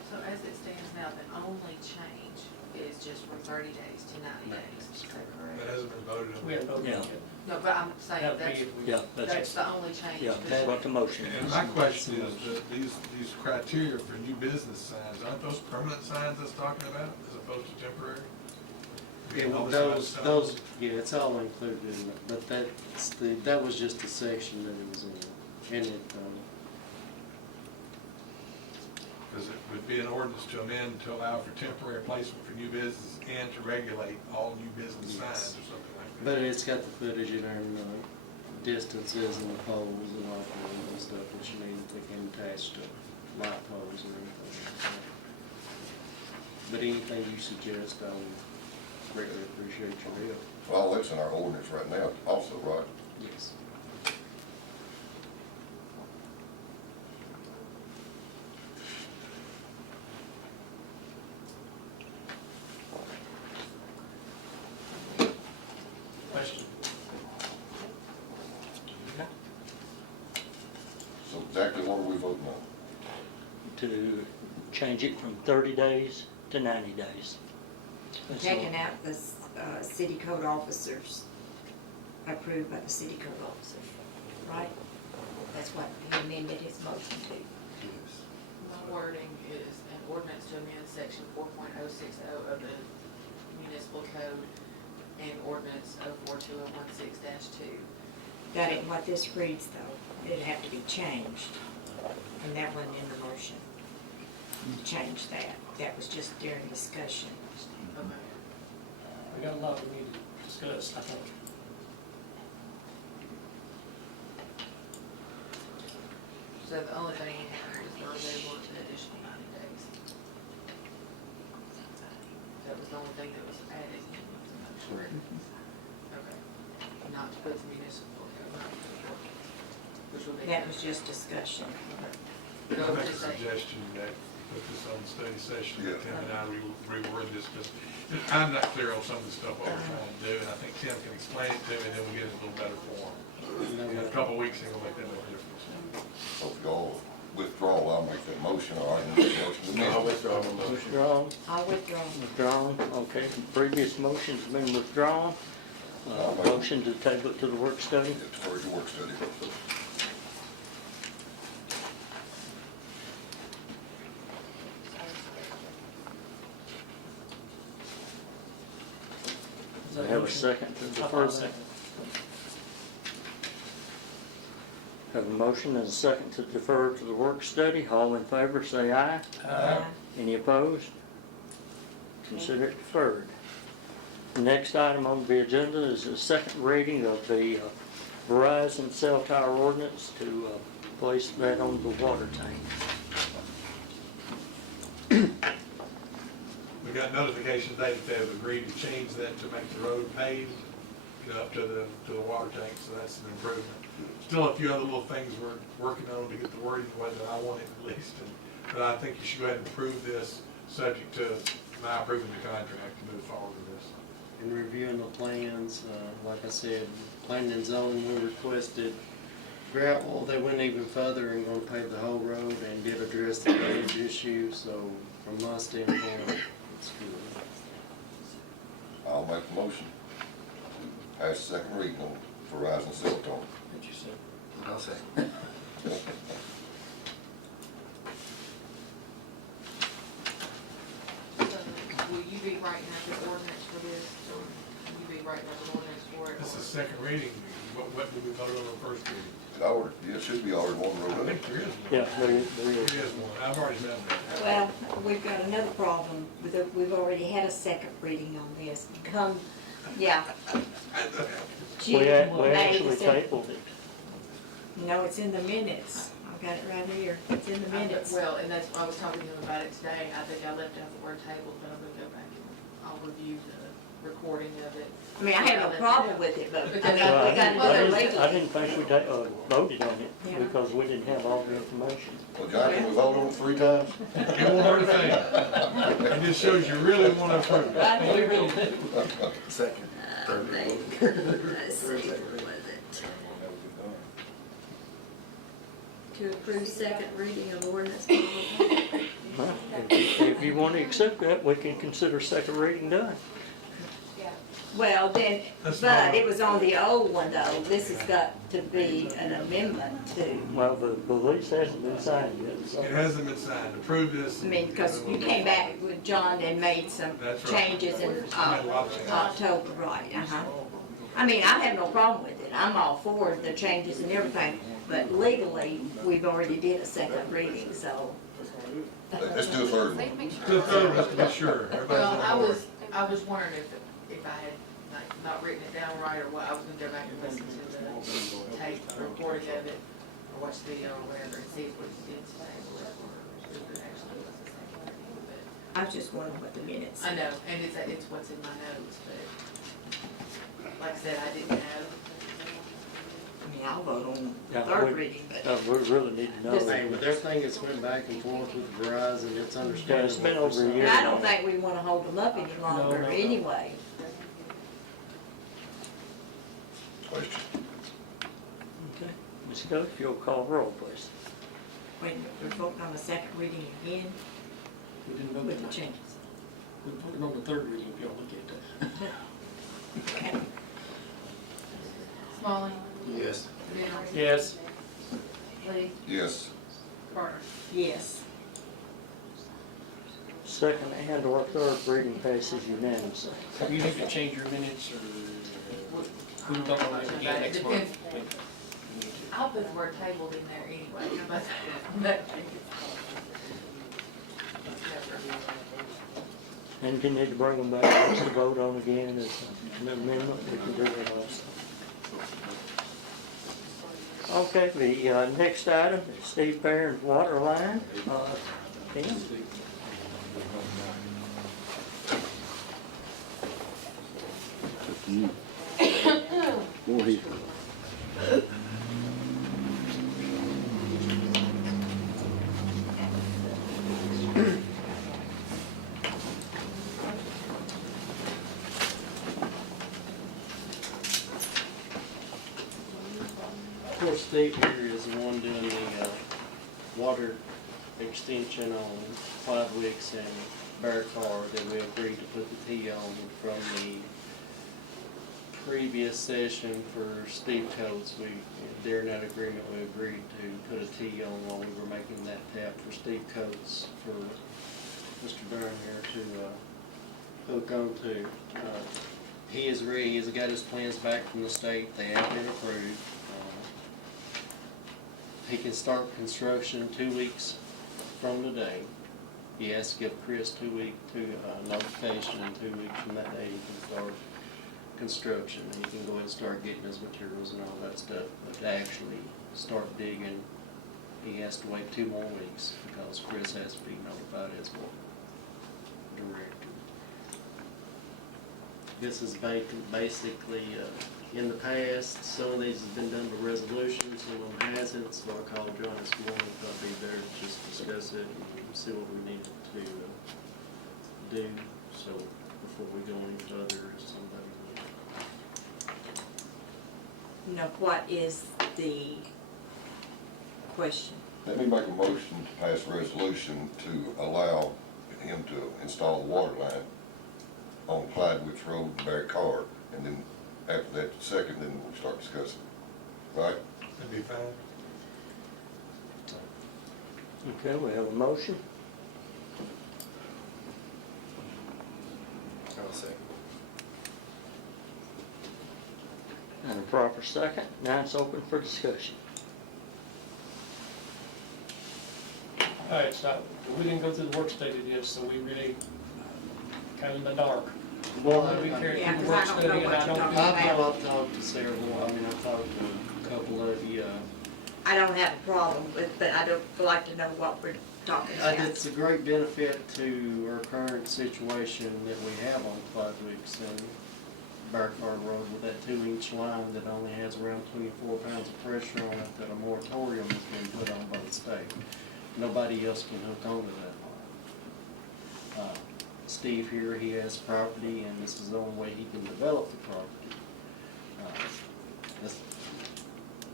So as it stands now, the only change is just from 30 days to 90 days, is that That correct? hasn't been voted on. We haven't voted Yeah. yet. No, but I'm saying That would that's, be if we. Yeah, that's the only change. yeah, but- that's what the motion And is. my question is, that these criteria for new business signs, aren't those permanent signs that's talking about, as opposed to temporary? Yeah, All well, this other those, stuff? yeah, it's all included in it, but that was just the section that it was in. And it, Because it would be an ordinance to amend to allow for temporary placement for new business and to regulate all new business Yes. signs or something like that. but it's got the footage in there and the distances and the poles and all kinds of stuff that you need to can attach to light poles and everything. But anything you suggest, I would greatly appreciate your help. Well, that's in our ordinance right now also, right? Yes. Question. So exactly what are we voting on? To change it from 30 days to 90 days. That's all. Taking out the city code officers, approved by the city code officers, right? That's what he amended his motion to. My wording is an ordinance to amend section 4.060 of the municipal code and ordinance 042016-2. That ain't what this reads though, it'd have to be changed, and that wasn't in the motion. Change that was just during discussion. Okay. We got a lot we need to discuss, I think. So the only thing you have here is the removal of an additional 90 days. That was the only thing that was added in the motion. Correct. Okay. Not to put the municipal code, not to put the ordinance, which will be. That was just discussion. I Go make to a say, suggestion that put this on the study session, Yeah. Tim and I reword this, because I'm not clear on some of the stuff what we're trying to do, and I think Tim can explain it to me, and then we'll get it in a little better form. In a couple of weeks, it'll make that much difference. So if y'all withdraw, I'll make that motion, all right, and make a motion to amend. I'll withdraw my motion. Withdrawn, I'll withdraw. withdrawn, okay. Previous motion's been withdrawn. Motion to table it to the work study. It's for your work study. Is that I have a motion? second to I'll defer that. second. Have a motion and a second to defer to the work study. All in favor, say aye. Any opposed? Consider it deferred. The next item on the agenda is the second reading of the Verizon cell tower ordinance to place that on the water tank. We got notification today that they've agreed to change that to make the road paved, up to the water tank, so that's an improvement. Still a few other little things we're working on to get the wording the way that I want it at least, but I think you should go ahead and approve this, subject to my approving the contract to move forward with this. in reviewing the plans, like I said, planning and zoning, we requested gravel. They went even further and gonna pave the whole road and did address the drainage issue, so from my standpoint, it's good. I'll make the motion. Pass second reading on Verizon cell tower. What you said. I'll say. So, will you be writing out the ordinance for this, or will you be writing out the ordinance for it? This or- is second reading, what did we vote on the first reading? Ordered, yeah, it should be ordered one I road. think there is one. Yeah, there is. There is one, I've already done that. Well, we've got another problem, we've already had a second reading on this. Come, yeah. We June, we May actually the second. tabled it. No, it's in the minutes. I've got it right here. It's in the minutes. Well, and that's, I was talking to him about it today, I think I left out the word table, but I'm gonna go back and I'll review the recording of it. I mean, I have no problem with it, but, I mean, we Because Well, got I another didn't legally. think we voted on it Yeah. because we didn't have all the information. Well, John, can we vote on it 3 times? It won't hurt a thing. It just shows you really want to approve it. I do really do. Second, third reading. Let's see, what was it? To approve second reading of ordinance. Well, if you want to accept that, we can consider second reading done. Well, then, That's but fine. it was on the old one though. This has got to be an amendment to, Well, the lease hasn't been signed yet, so. It hasn't been signed, approve this. I mean, because you came back with John and made some That's right. changes in Made a lot of changes. October, right, uh-huh. I mean, I have no problem with it. I'm all for the changes and everything, but legally, we've already did a second reading, so. Let's do a third one. To the third, just to be sure. Everybody's Well, on board. I was wondering if I had, like, not written it down right, or what, I was gonna go back and listen to the tape recording of it, or watch the video or whatever, and see what it did say, or whatever, or if it actually was the same thing, but. I was just wondering what the minutes. I know, and it's what's in my notes, but, like I said, I didn't have, I mean, I'll vote on the Yeah, third we- reading, but. We really need to know. Hey, with everything that's went back and forth with Verizon, it's understandable. Yeah, it's been over a year. And I don't think we wanna hold them up any longer no. anyway. Question. Okay, Ms. Coe, if you'll call roll, please. Wait a minute, we're voting on the second reading again We didn't vote with the tonight. changes. We voted on the third reading, if y'all look at that. Okay. Smalley, Yes. Bill, Yes. Lee, Yes. Carter. Yes. Second and or third reading passes unanimously. You need to change your minutes, or we can talk about it again next month. We need to. I'll put the word tabled in there anyway, how about that? And if you need to bring them back for us to vote on again as an amendment, we can do that also. Okay, the next item is Steve Barron's water line. Tim? Of course, Steve here is the one doing the, water extension on Clyde Wicks and Bear Car that we agreed to put the T on from the previous session for Steve Coates. During that agreement, we agreed to put a T on while we were making that tap for Steve Coates for Mr. Barron here to, hook onto. He is ready, he's got his plans back from the state, they have been approved. He can start construction 2 weeks from today. He has to give Chris 2 week notification, and 2 weeks from that day he can start construction. He can go ahead and start getting his materials and all that stuff, but to actually start digging, he has to wait 2 more weeks because Chris has to be notified as well. Director. This is basically, in the past, some of these have been done by resolution, some of them hasn't, so I called John this morning, thought it'd be better to just discuss it and see what we need to do. So, before we go any further, if somebody would. Now, what is the question? Let me make a motion to pass a resolution to allow him to install a water line on Clydewich Road, Barry Carr, and then after that, second, then we'll start discussing. Right? That'd be fine. Okay, we have a motion. I'll second. And a proper second. Now it's open for discussion. All right, so we didn't go through the work study of this, so we really kind of in the dark. Well, We carried Yeah, through 'cause the work I don't study, know and what I you're don't talking do. I've talked to several, I mean, I've talked to a couple of you. I don't have a problem with, but I don't like to know what we're talking about. It's a great benefit to our current situation that we have on Clydewich and Barcard Road with that 2-inch line that only has around 24 pounds of pressure on it, that a moratorium has been put on by the state. Nobody else can hook onto that line. Steve here, he has property, and this is the only way he can develop the property.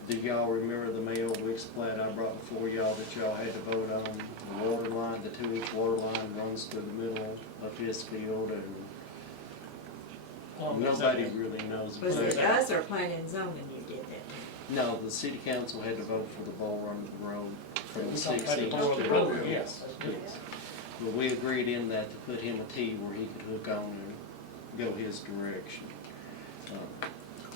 Do y'all remember the Mayo Wicks plat I brought before y'all that y'all had to vote on? The water line, the 2-inch water line runs through the middle of his field, and nobody really knows. Was exactly. it us or planning and zoning you did that? No, the city council had to vote for the bowl under the road from the We 6 talked inch. about the to- road, yes, that's good. Yes. But we agreed in that to put him a T where he could hook on and go his direction.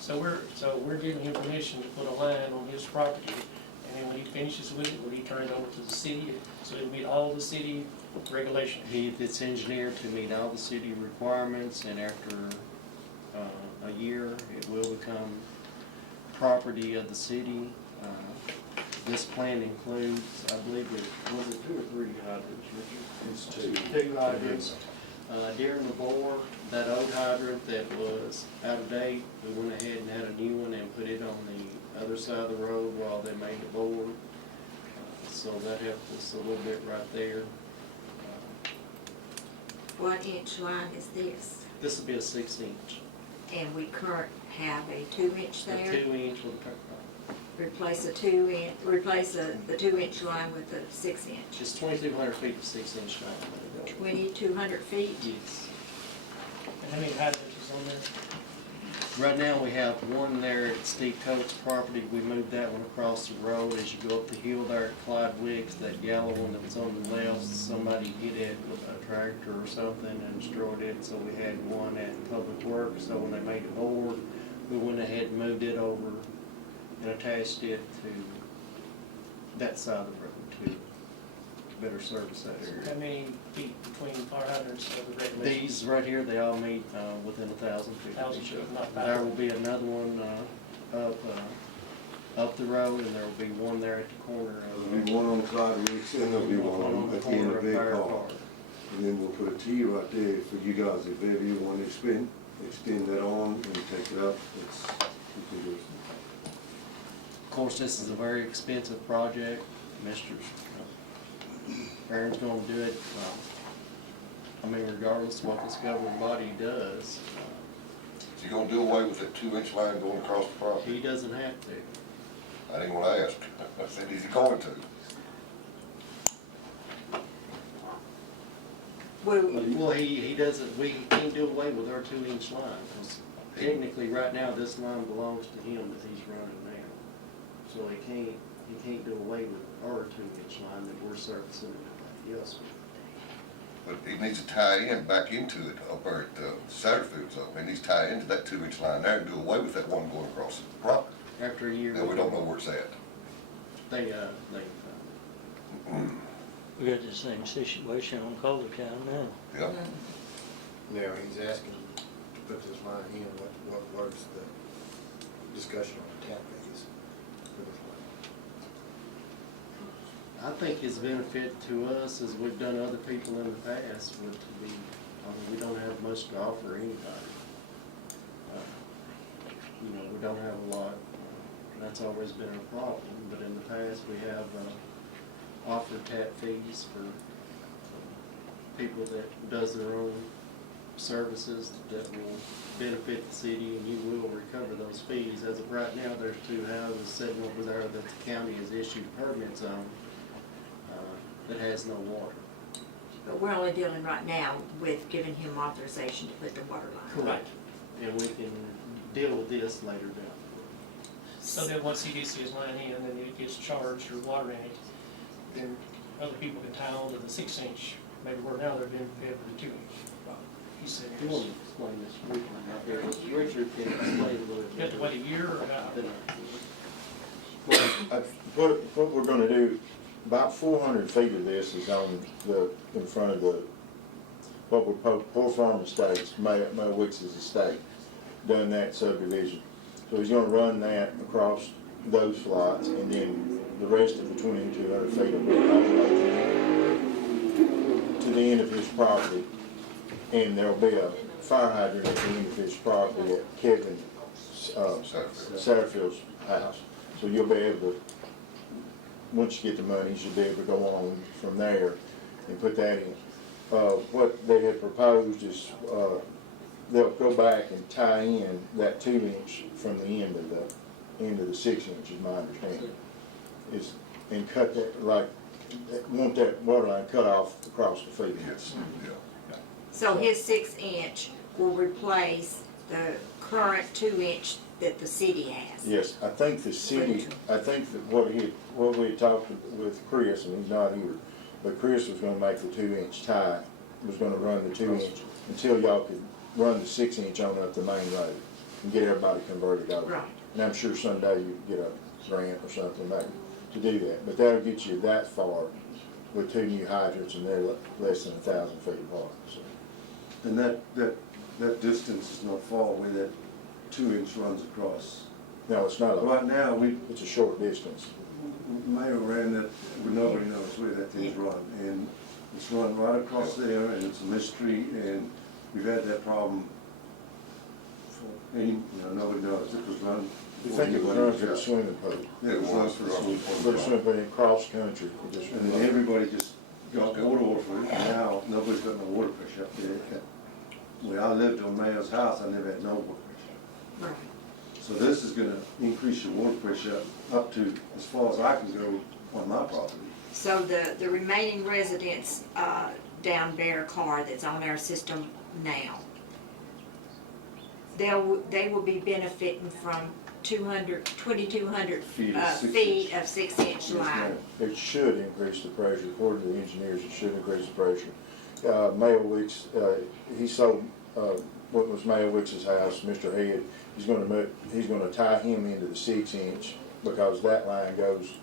So we're giving him permission to put a line on his property, and then when he finishes with it, will he turn it over to the city? So it'll meet all the city regulations. It's engineered to meet all the city requirements, and after a year, it will become property of the city. This plan includes, I believe was it 2 or 3 hydrants, Richard? It's 2. 2 hydrants. During the bore, that old hydrant that was out of date, we went ahead and had a new one and put it on the other side of the road while they made the bore. So that helped us a little bit right there. What inch line is this? This will be a 6-inch. And we current have a 2-inch A there? 2-inch will Replace the 2-inch line with a 6-inch? it's 2,200 feet to 6-inch line. 2,200 feet? Yes. And how many hydrants is on there? Right now, we have one there at Steve Coates' property. We moved that one across the road. As you go up the hill there at Clyde Wicks, that yellow one that was on the left, somebody hit it with a tractor or something and destroyed it. So we had one at Public Works. So when they made the board, we went ahead and moved it over and attached it to that side of the road to better service that How area. many feet between fire hydrants of the regulations? These right here, they all meet within 1,000 feet of 1,000 each feet, other. not There will be another one up the road, and there will be one there at the corner There'll of. be one on Clydewich, and there'll be one at the end of Big Car. And then we'll put a T right there for you guys, if ever you want to extend that on and take it up, you can do it. Of course, this is a very expensive project. Mr. Aaron's gonna do it, I mean, regardless of what this governing body does, Is he gonna do away with that 2-inch line going across the property? he doesn't have to. I didn't want to ask. I said, is he going to? Well, he doesn't, we can't do away with our 2-inch line, because technically, right now, this line belongs to him that he's running now. So he can't do away with our 2-inch line that we're servicing everybody else with. But he needs to tie in back into it up there at Satterfield's up. He needs to tie into that 2-inch line there and do away with that one going across the property. After a year. Now, we don't know where it's at. They We got the same situation on Colder County now. Yeah. Now, he's asking to put this line in, what is the discussion on the tap fees for this line? I think his benefit to us, as we've done other people in the past, would to be, we don't have much to offer anybody. We don't have a lot. That's always been a problem, but in the past, we have offered tap fees for people that does their own services that will benefit the city, and you will recover those fees. As of right now, there's 2 houses sitting over there that the county has issued permits on, that has no water. But we're only dealing right now with giving him authorization to put the water line. Correct. And we can deal with this later down. So then once he gets his line in, then he gets charged or water in it, then other people in town to the 6-inch, maybe where now they're being paid for the 2-inch. He said, You want to explain this briefly, not here. Richard can explain a little bit. you have to wait a year or how? What we're gonna do, about 400 feet of this is on in front of what we're Poor Farm Estates, Mayor Wicks's estate, done that subdivision. So he's gonna run that across those lots, and then the rest of the 2,200 feet will be all the way to the end of his property. And there'll be a fire hydrant at the end of his property at Kevin Satterfield's house. So you'll be able to, once you get the money, you'll be able to go on from there and put that in. What they had proposed is they'll go back and tie in that 2-inch from the end of the 6-inch, is my understanding. And cut that, like, want that water line cut off across the field. Yes, yeah. So his 6-inch will replace the current 2-inch that the city has. Yes, I think the city, I think that what we had talked with Chris, and he's not here, but Chris was gonna make the 2-inch tie, was gonna run the 2-inch until y'all could run the 6-inch on up the main road and get everybody converted over. Right. And I'm sure someday you get a grant or something maybe to do that, but that'll get you that far with 2 new hydrants, and they're less than 1,000 feet apart, so. And that distance is not far where that 2-inch runs across. No, it's not Right now, it's a short distance. Mayor ran that, nobody knows where that thing's run. And it's run right across there, and it's a mystery, and we've had that problem for nobody knows. It was run. You think it was run for the swimming pool? Yeah, it was run for the swimming For pool. the swimming pool in cross country. And then everybody just got water off of it, and now nobody's got no water pressure up there. When I lived on Mayor's house, I never had no water pressure. Right. So this is gonna increase your water pressure up to as far as I can go on my property. So the remaining residents down Bear Car that's on our system now, they will be benefiting from 2,200 Feet of 6 feet inch. of 6-inch line. It should increase the pressure, according to the engineers, it should increase the pressure. Mayor Wicks, he sold, what was Mayor Wicks's house, Mr. Head, he's gonna tie him into the 6-inch, because that line goes,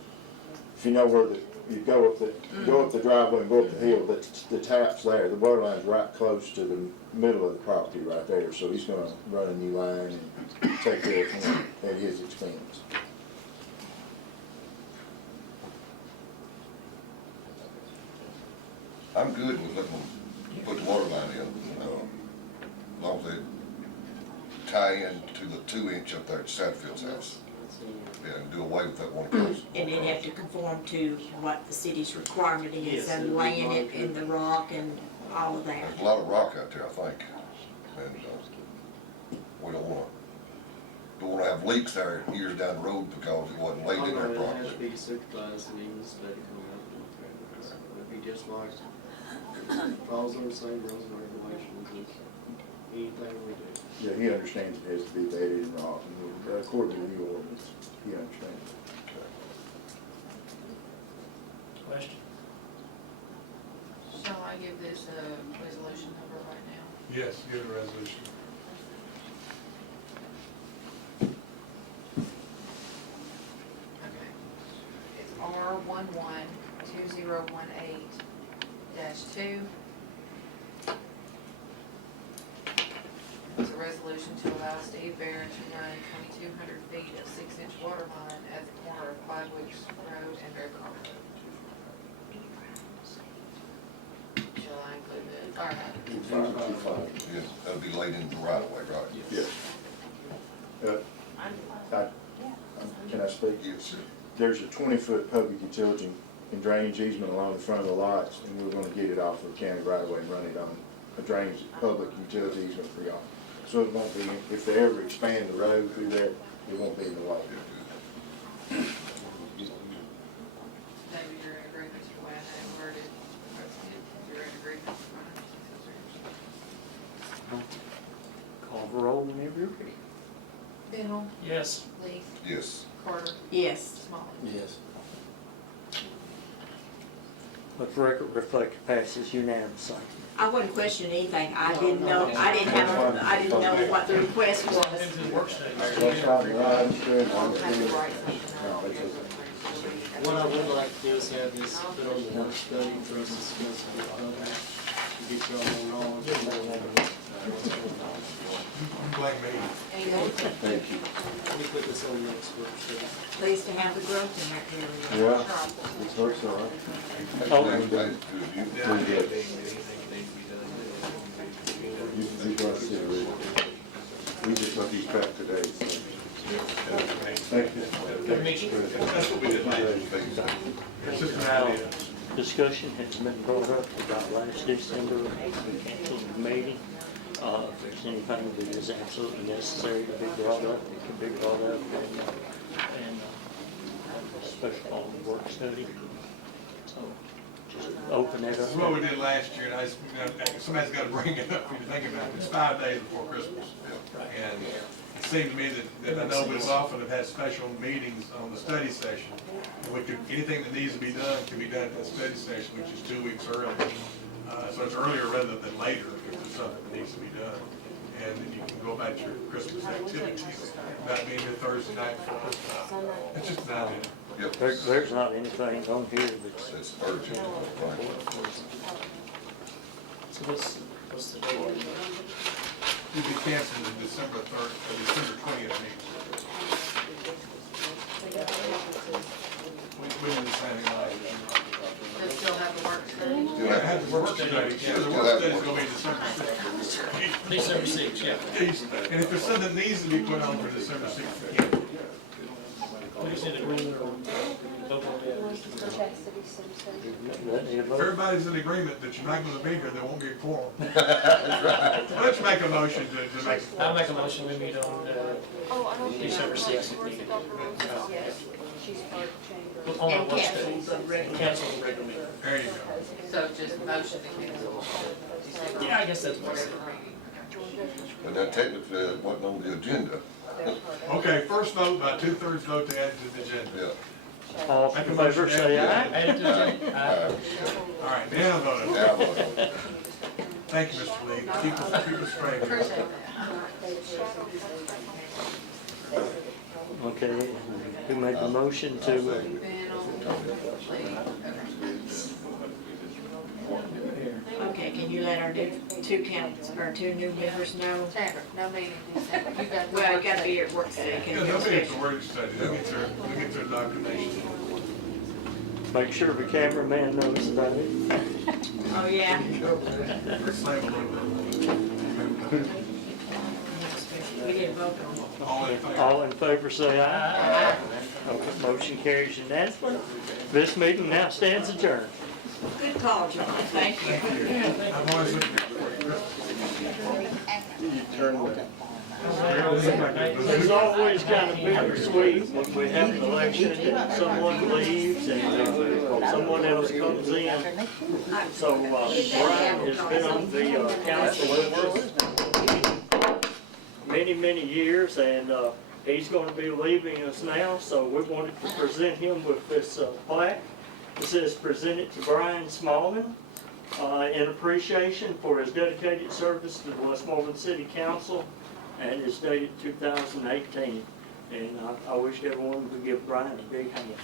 if you know where you go up the driveway and go up the hill, the tap's there, the water line's right close to the middle of the property right there, so he's gonna run a new line and take care of him at his expense. I'm good with letting them put the water line in, as long as they tie in to the 2-inch up there at Satterfield's house. Yeah, and do away with that one across. And then have to conform to what the city's requirement is, Yes, and it'll be laying it monitored. in the rock and all of that. There's a lot of rock out there, I think, and we don't wanna have leaks there years down the road because it wasn't laid in there It has properly. to be supervised and even studied on that. It'd be just like, falls on the same rules and regulations as anything we do. Yeah, he understands it has to be bedded in rock, and according to the ordinance, he understands. Question? Shall I give this a resolution number right now? Yes, give the resolution. Okay. It's R112018-2. It's a resolution to allow Steve Barron to run 2,200 feet of 6-inch water line at the corner of Clydewicks Road and Bear Car Road. Shall I include the fire hydrant? Yeah, that'll be laid in the right of way, right? Yes. Can I speak? Yes, sir. There's a 20-foot public utility and drainage easement along the front of the lots, and we're gonna get it off of the county right away and run it on a drainage, public utility easement for y'all. So it won't be, if they ever expand the road through there, it won't be in the way. Maybe you're in agreement, Mr. Wayne, I worded, you're in agreement. Call the roll whenever you're ready. Bennell, Yes. Lee, Yes. Carter, Yes. Small. Yes. Let the record reflect it passes unanimously. I wasn't questioning anything. I didn't know what the request was. Into the work study. That's fine, I understand, I I'll have to understand. write something No, up. it's okay. What I would like to do is have this put on the work study for us to discuss with the public, to get y'all more knowledge. You blame me. Thank you. Let me put this on the next work study. Pleased to have the growth in that area. Yeah, it works all right. Yeah. Pretty good. You got to see it, really. We just got these back today, so. Thank you. Good meeting. That's what we did last year. It's just an idea. Discussion has been brought up about last December, we canceled the meeting. If there's anything that is absolutely necessary to be brought up, it can be brought up and have a special call to work study. So just open it That's up. what we did last year, and somebody's gotta bring it up, when you think about it, it's 5 days before Christmas. And it seemed to me that I know we've often have had special meetings on the study session. And we could, anything that needs to be done can be done at that study session, which is 2 weeks early. So it's earlier rather than later if there's something that needs to be done. And then you can go about your Christmas activities, without being here Thursday night for us. It's just an idea. Yep. There's not anything on here that's. It's urgent. So what's the date? You'd be canceling the December 20th meeting. We did the same thing last year. They still have the work study. Still I have have the work study, yeah, the work study's gonna be December 6th. December 6th, yeah. And if there's something that needs to be put on for December 6th, we can. We just need to vote on If everybody's in agreement that you're not gonna be here, there won't be a quorum. Let's make a motion to make. I'll make a motion, we meet on December 6th meeting. On And the work cancel study. the regular. Cancel the regular meeting. There you go. So just motion to cancel. December Yeah, I guess that's what I said. meeting. But that technically wasn't on the agenda. Okay, first vote by 2/3 vote to add to the agenda. Yeah. All in favor, say aye. Add it to the agenda. All right, now vote. Now, vote. Thank you, Mr. Lee. Keep us straight. Appreciate that. Okay, who made the motion to, Bennell, Lee, Okay, can you let our new two new members know? Tanner, no meeting December. You got the Well, work you gotta be study. at work study. Can Yeah, you they'll be at schedule? the word study, they'll get their documentation. make sure the cameraman knows about it. Oh, yeah? Save a little bit. We didn't vote on it. All in favor? All in favor, say aye. Okay, motion carries unanimously. This meeting now stands adjourned. Good call, John, thank you. I'm always looking for you. You turn the. It's always kind of bittersweet when we have an election and someone leaves and someone else comes in. So Brian has been on the council with us many, many years, and he's going to be leaving us now, so we wanted to present him with this plaque. It says, "Presented to Brian Smallman in appreciation for his dedicated service to the Westmoreland City Council," and it's dated 2018. And I wish everyone would give Brian a big hand.